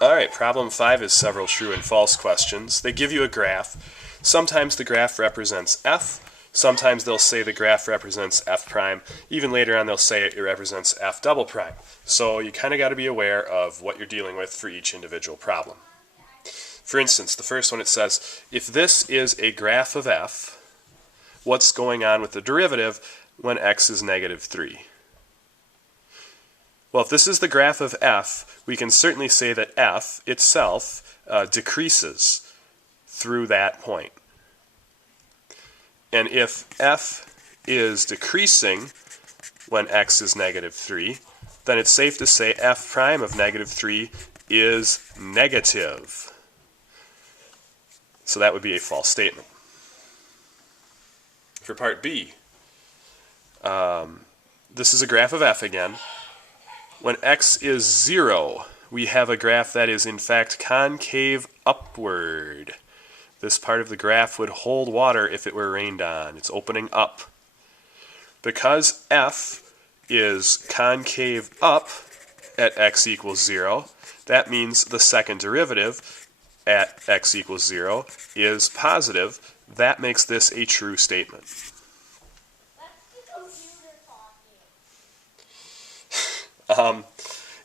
Alright, problem 5 is several true and false questions. They give you a graph. Sometimes the graph represents f. Sometimes they'll say the graph represents f prime. Even later on they'll say it represents f double prime. So you kind of got to be aware of what you're dealing with for each individual problem. For instance, the first one, it says, if this is a graph of f, what's going on with the derivative when x is negative 3? Well, if this is the graph of f, we can certainly say that f itself decreases through that point. And if f is decreasing when x is negative 3, then it's safe to say f prime of negative 3 is negative. So that would be a false statement. For part B, this is a graph of f again. When x is 0, we have a graph that is in fact concave upward. This part of the graph would hold water if it were rained on. It's opening up. Because f is concave up at x equals 0, that means the second derivative at x equals 0 is positive. That makes this a true statement.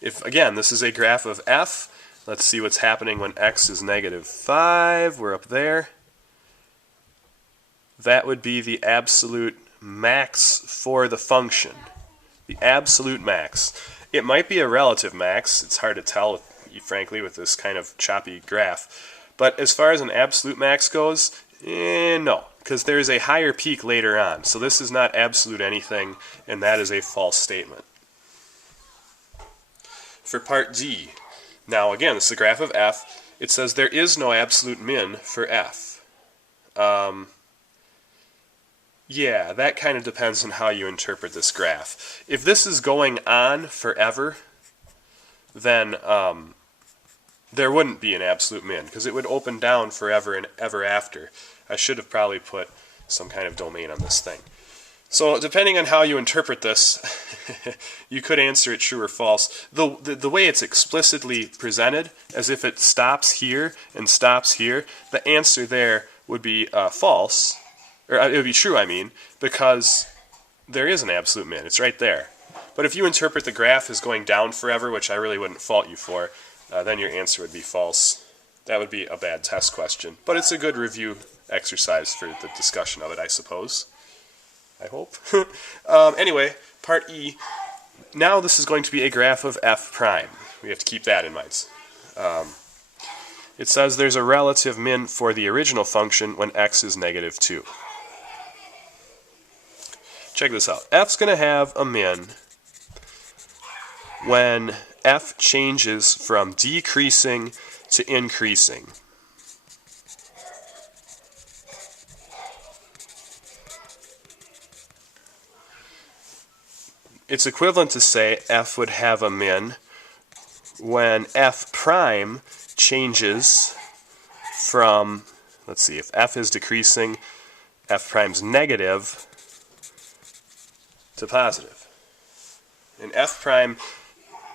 If, again, this is a graph of f, let's see what's happening when x is negative 5. We're up there. That would be the absolute max for the function. The absolute max. It might be a relative max. It's hard to tell, frankly, with this kind of choppy graph. But as far as an absolute max goes, no, because there's a higher peak later on. So this is not absolute anything, and that is a false statement. For part D, now again, this is a graph of f. It says there is no absolute min for f. Yeah, that kind of depends on how you interpret this graph. If this is going on forever, then there wouldn't be an absolute min, because it would open down forever and ever after. I should have probably put some kind of domain on this thing. So depending on how you interpret this, you could answer it true or false. The way it's explicitly presented, as if it stops here and stops here, the answer there would be false, or it would be true, I mean, because there is an absolute min. It's right there. But if you interpret the graph as going down forever, which I really wouldn't fault you for, then your answer would be false. That would be a bad test question. But it's a good review exercise for the discussion of it, I suppose. I hope. Anyway, part E. Now this is going to be a graph of f prime. We have to keep that in mind. It says there's a relative min for the original function when x is negative 2. Check this out. F's going to have a min when f changes from decreasing to increasing. It's equivalent to say f would have a min when f prime changes from, let's see, if f is decreasing, f prime's negative to positive. And f prime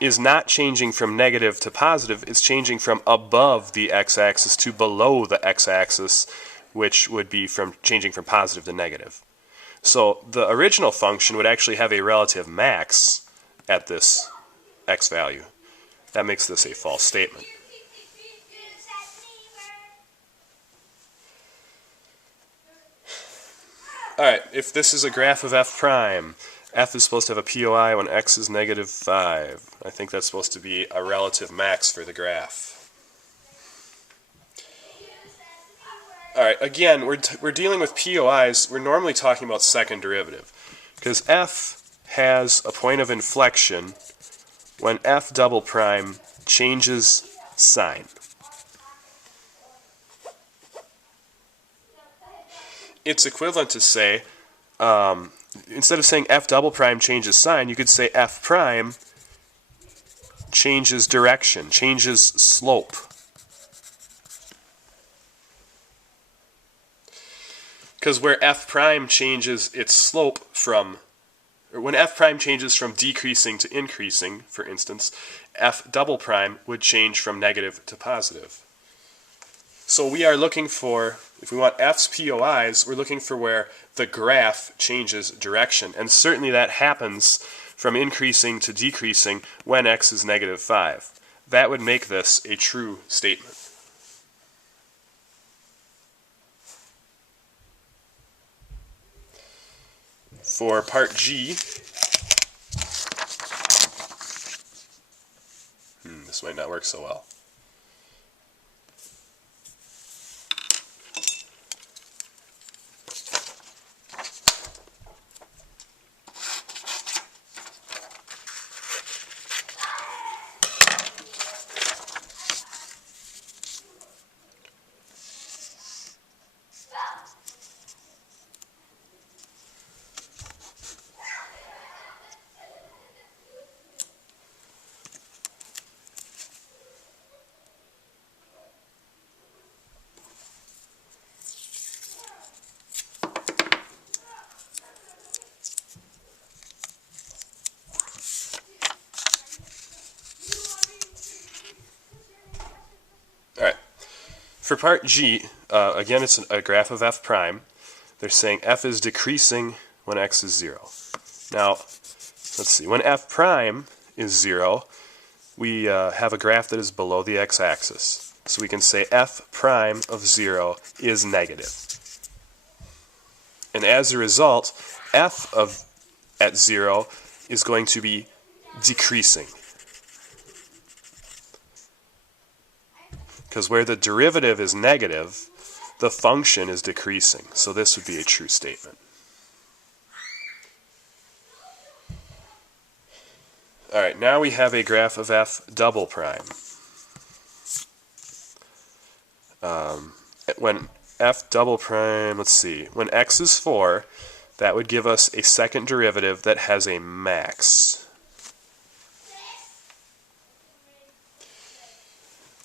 is not changing from negative to positive, it's changing from above the x-axis to below the x-axis, which would be from changing from positive to negative. So the original function would actually have a relative max at this x value. That makes this a false statement. Alright, if this is a graph of f prime, f is supposed to have a POI when x is negative 5. I think that's supposed to be a relative max for the graph. Alright, again, we're dealing with POIs. We're normally talking about second derivative, because f has a point of inflection when f double prime changes sign. It's equivalent to say, instead of saying f double prime changes sign, you could say f prime changes direction, changes slope. Because where f prime changes its slope from or when f prime changes from decreasing to increasing, for instance, f double prime would change from negative to positive. So we are looking for, if we want f's POIs, we're looking for where the graph changes direction. And certainly that happens from increasing to decreasing when x is negative 5. That would make this a true statement. For part G, this might not work so well. For part G, again, it's a graph of f prime. They're saying f is decreasing when x is 0. Now, let's see. When f prime is 0, we have a graph that is below the x-axis. So we can say f prime of 0 is negative. And as a result, f of at 0 is going to be decreasing. Because where the derivative is negative, the function is decreasing. So this would be a true statement. All right, now we have a graph of f double prime. When f double prime, let's see, when x is 4, that would give us a second derivative that has a max.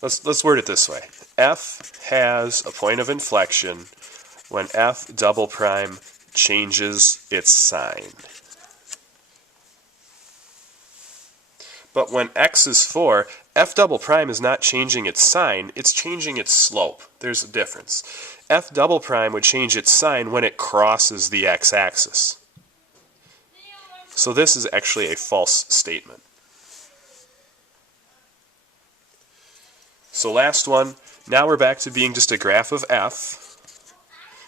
Let's word it this way. F has a point of inflection when f double prime changes its sign. But when x is 4, f double prime is not changing its sign, it's changing its slope. There's a difference. F double prime would change its sign when it crosses the x-axis. So this is actually a false statement. So last one, now we're back to being just a graph of f,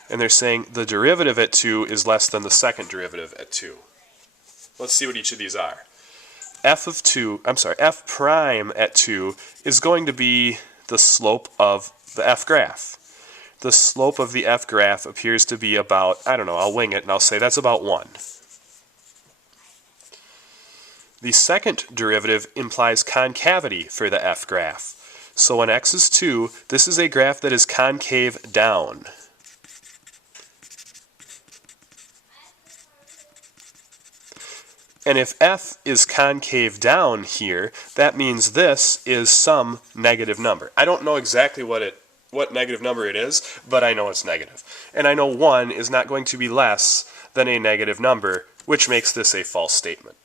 and they're saying the derivative at 2 is less than the second derivative at 2. Let's see what each of these are. F prime at 2 is going to be the slope of the f graph. The slope of the f graph appears to be about, I don't know, I'll wing it and I'll say that's about 1. The second derivative implies concavity for the f graph. So when x is 2, this is a graph that is concave down. And if f is concave down here, that means this is some negative number. I don't know exactly what negative number it is, but I know it's negative. And I know 1 is not going to be less than a negative number, which makes this a false statement.